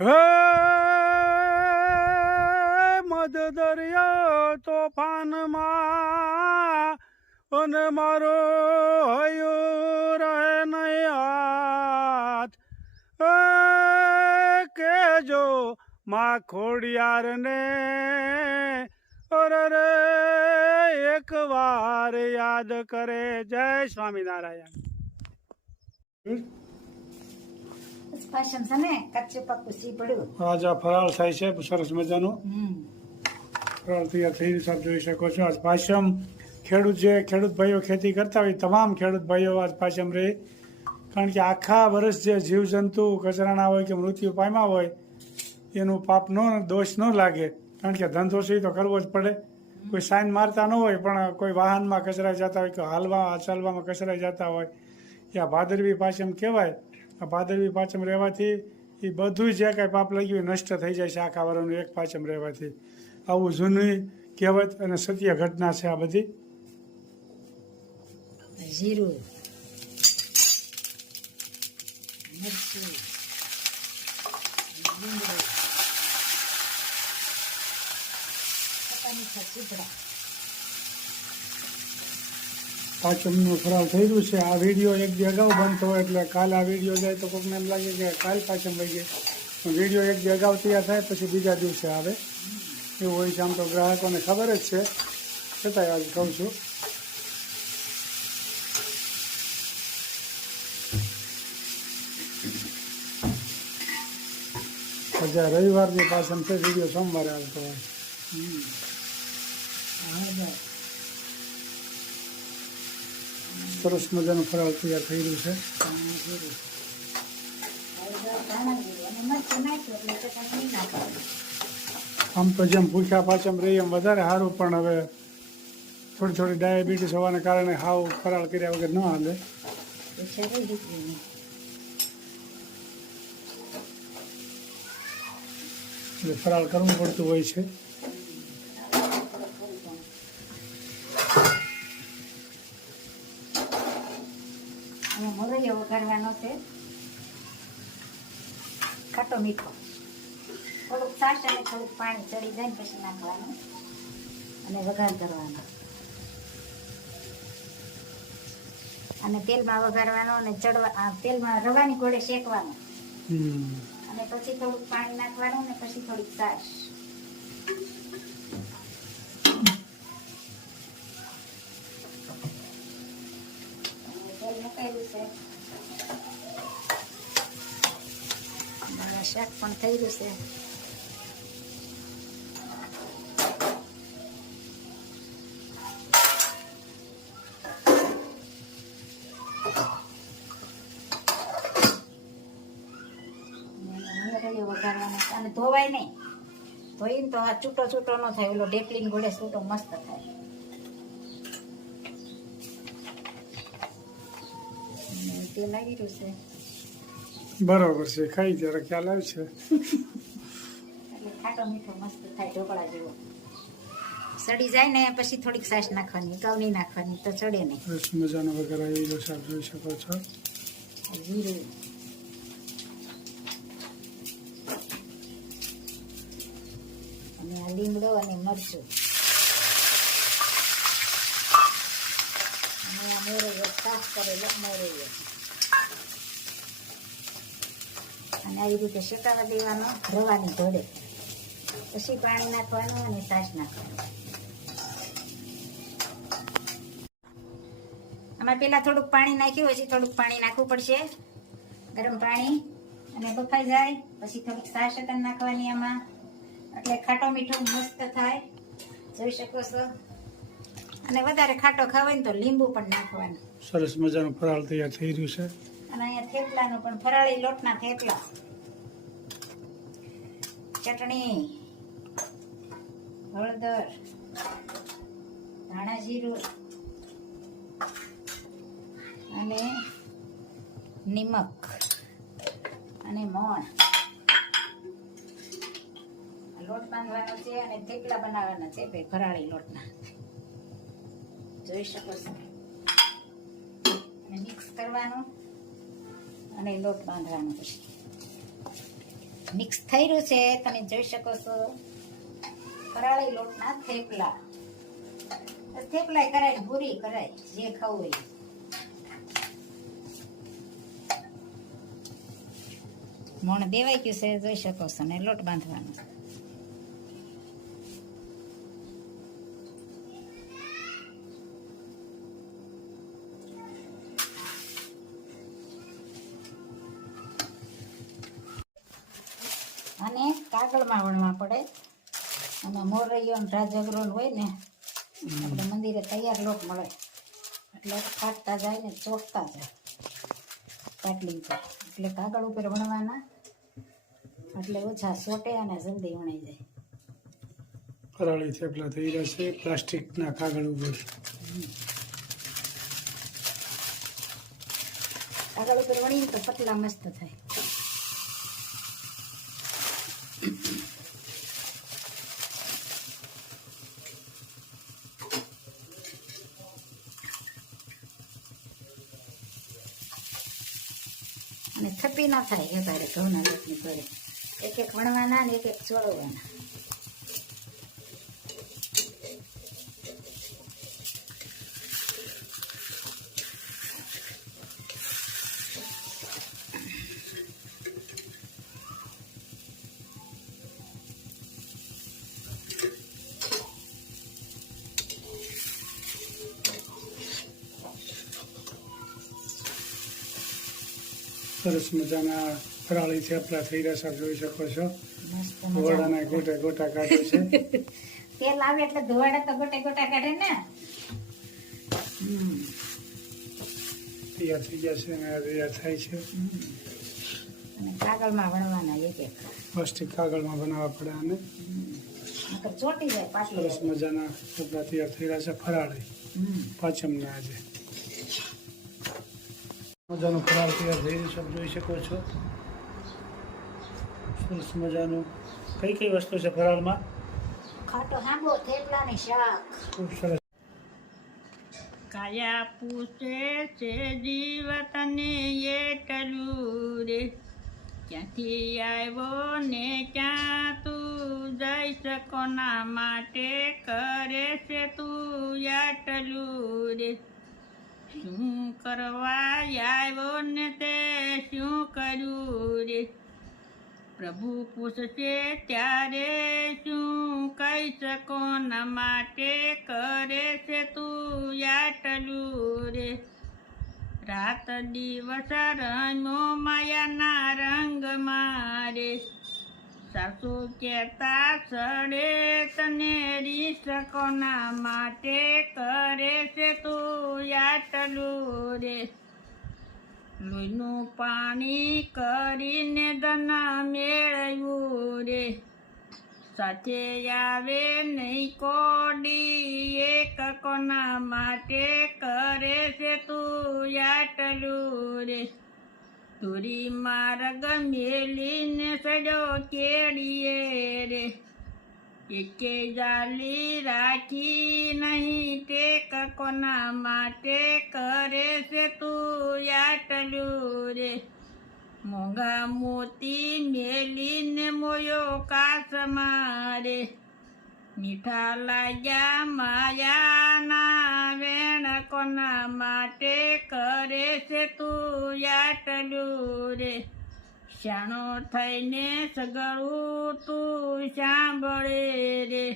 હે મધ દરિયો તોફાનમાં અને મારો હયો રહે નહીં હાથ કેજો માં ખોડિયારને અરે રે એક વાર યાદ કરે. જય સ્વામિનારાયણ. આજ આ ફરાળ થાય છે સરસ મજાનું ફરાળ તૈયાર થઈ રહ્યું જોઈ શકો છો. આજ પાછમ ખેડૂત ભાઈઓ ખેતી કરતા હોય તમામ ખેડૂત ભાઈઓ આજ પાછમ રહે, કારણ કે આખા વર્ષ જે જીવજંતુ કચરાના હોય કે મૃત્યુ પામ્યા હોય એનું પાપનો દોષ ન લાગે, કારણ કે ધંધો છે તો કરવો જ પડે. કોઈ સાઈન મારતા ન હોય પણ કોઈ વાહનમાં કચરાઈ જતા હોય કે ચાલવામાં કચરાઈ જતા હોય એ આ ભાદરવી પાચમ કહેવાય. આ ભાદરવી પાચમ રહેવાથી એ બધું જે કાંઈ પાપ લાગ્યું નષ્ટ થઈ જાય છે આખા વર્ષનું એક પાચમ રહેવાથી. આવું જૂની કહેવત અને સત્ય ઘટના છે આ બધી. જીરું, મરચું, લીમડો, પાચમનું ફરાળ થઈ ગયું છે. આ વિડીયો એક દી અગાઉ બનતો હોય એટલે કાલ આ વિડીયો જાય તો કોઈકને એમ લાગે કે કાલ પાચમ વહી ગઈ, પણ વિડીયો એક દી અગાઉ તૈયાર થાય પછી બીજા દિવસે આવે એવું હોય છે. આમ તો ગ્રાહકોને ખબર જ છે, છતાંય આજ કહું છું. આજે રવિવારની પાચમ છે, વિડીયો સોમવારે આવતો હોય. સરસ મજાનું ફરાળ તૈયાર થઈ રહ્યું છે. આમ તો જેમ ભૂખ્યા પાચમ રહી એમ વધારે સારું, પણ હવે થોડી ડાયાબિટીસ હોવાને કારણે હાવ ફરાળ કર્યા વગર ન હાલે. એટલે ફરાળ કરવું પડતું હોય છે. મોરૈયો વઘારવાનો છે, ખાટો મીઠો, થોડુંક છાશ અને થોડુંક પાણી ચડી જાય પછી નાખવાનું અને વઘાર કરવાનો. અને તેલમાં વઘારવાનો અને તેલમાં રવાની ઘોડે શેકવાનો અને પછી થોડુંક પાણી નાખવાનું અને પછી થોડીક છાશ. શાક પણ થઈ ગયું છે. વઘારવાનો અને ધોવાય નહીં, ધોઈને તો આ છૂટો ન થાય, ઓલો ઢેપલીને ઘોડે છૂટો મસ્ત થાય. તેલ આવી રહ્યું છે બરોબર છે, ખાઈ ત્યારે ખ્યાલ આવે છે. એટલે ખાટો મીઠો મસ્ત થાય, ઢોકળા જેવો. સડી જાય ને પછી થોડીક છાશ નાખવાની, ઘઉં નહીં નાખવાની તો ચડે નહીં. સરસ મજાનો વગર આવી ગયો છે, આપ જોઈ શકો છો. જીરું, અને આ લીમડો અને મરચું અને આ મોરૈયો સાફ કરેલો મોરૈયો અને આવી રીતે શેકાવા દેવાનો રવાની ઘોડે. પછી પાણી નાખવાનું અને છાશ નાખવાનું. આમાં પેલા થોડુંક પાણી નાખ્યું, પછી થોડુંક પાણી નાખવું પડશે, ગરમ પાણી, અને બફાઈ જાય પછી થોડીક છાશ નાખવાની આમાં, એટલે ખાટો મીઠો મસ્ત થાય, જોઈ શકો છો. અને વધારે ખાટો ખાવાય ને તો લીંબુ પણ નાખવાનું. સરસ મજાનું ફરાળ તૈયાર થઈ રહ્યું છે. અને અહીંયા થેપલાનું પણ ફરાળી લોટના થેપલા, ચટણી, હળદર, ધાણા જીરું અને નિમક અને મોણ. લોટ બાંધવાનો છે અને થેપલા બનાવવાના છે ભાઈ ફરાળી લોટના, જોઈ શકો છો. અને મિક્સ કરવાનું અને લોટ બાંધવાનો પછી મિક્સ થઈ રહ્યું છે, તમે જોઈ શકો છો. ફરાળી લોટના થેપલા. થેપલાય કરાય, પૂરી કરાય, જે ખાવું હોય. મોણ દેવાઈ ગયું છે, જોઈ શકો છો. ને લોટ બાંધવાનો. અને કાગળમાં વણવા પડે. આમાં મોરૈયો ને રાજગરો હોય ને, આપણે મંદિરે તૈયાર લોટ મળે એટલે ફાટતા જાય ને ચોટતા જાય પાટલી ઉપર. એટલે કાગળ ઉપર વણવાના, એટલે ઓછા ચોટે અને જલ્દી વણાઈ જાય. ફરાળી થેપલા થઈ રહ્યા છે પ્લાસ્ટિકના કાગળ ઉપર. કાગળ ઉપર વણીને તો પતલા મસ્ત થાય. અને થપ્પી ના થાય એ ભારે ઘઉંના લોટની ભરે. એક એક વણવાના ને એક એક ચોળવાના. સરસ મજાના ફરાળી થેપલા થઈ રહ્યા છે, જોઈ શકો છો. મસ્ત ધોવાડાના ગોટા ગોટા કાઢે છે. તેલ આવે એટલે ધોવાડા તો ગોટા ગોટા કાઢે ને. તૈયાર થઈ ગયા છે અને તૈયાર થાય છે. અને કાગળમાં વણવાના એક એક. પ્લાસ્ટિક કાગળમાં બનાવવા પડે. અને નકર ચોટી જાય પાછી. સરસ મજાના થેપલા તૈયાર થઈ રહ્યા છે ફરાળી પાંચમના આજે. મજાનું ફરાળ તૈયાર થઈ રહ્યું છે, જોઈ શકો છો. સરસ મજાનું. કઈ કઈ વસ્તુ છે ફરાળમાં? ખાટો હાંબો, થેપલાની શાક. ખૂબ સરસ. કાયા પૂછે છે જીવ તને એટલું રે, ક્યાંથી આવ્યો ને ક્યાં તું જઈ શકો ના માટે કરે છે તું આટલું રે. શું કરવા આવ્યો ને તે શું કર્યું રે. પ્રભુ પૂછશે ત્યારે શું કહી શકો ના માટે કરે છે તું આટલું રે. રાત દિવસ રંગો માયાના રંગ મારે, સાસુ કહેતા સડે તને રીસકો ના માટે કરે છે તું આટલું રે. લોહીનું પાણી કરીને ધન મેળવ્યું રે, સાથે આવે નહીં કોડી એક કોના માટે કરે છે તું આટલું રે. તુરી માર્ગ મેલીને સડ્યો કેડીએ રે, એકે જાલી રાખી નહીં ટેક કોના માટે કરે છે તું આટલું રે. મોંઘા મોતી મેલીને મોયો કાસ મારે, મીઠા લાગ્યા માયાના વેણ કોના માટે કરે છે તું આટલું રે. શાણો થઈને સગળું તું સાંભળે રે,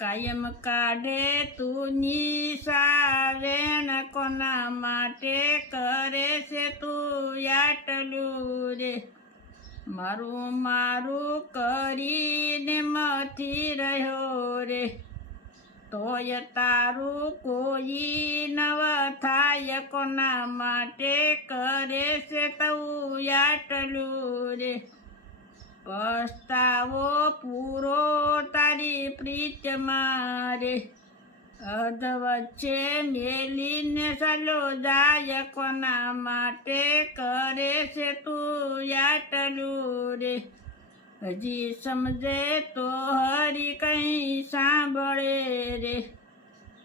કાયમ કાઢે તું નિશા વેણ કોના માટે કરે છે તું આટલું રે. મારું મારું કરીને મથી રહ્યો રે, તોય તારું કોઈ નવ થાય કોના માટે કરે છે તું આટલું રે. પસ્તાવો પૂરો તારી પ્રીત મારે, અધ વચ્ચે મેલીને ચાલો જાય કોના માટે કરે છે તું આટલું રે. હજી સમજે તો હરી કઈ સાંભળે રે,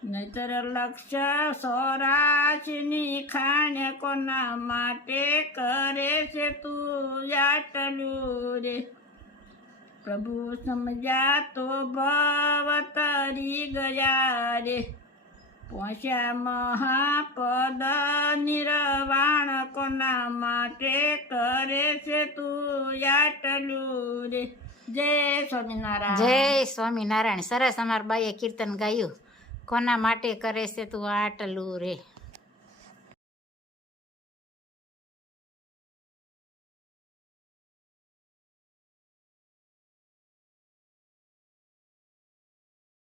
નહીતર લક્ષ્ય 84ની ખાણ કોના માટે કરે છે તું આટલું રે. પ્રભુ સમજ્યા તો ભવ તરી ગયા રે. પહોંચ્યા મહાપદ નિર્વાણ કોના માટે કરે છે તું આટલું રે. જય સ્વામિનારાયણ. જય સ્વામિનારાયણ. સરસ અમાર બાઈએ કીર્તન ગાયું. કોના માટે કરે છે તું આટલું રે.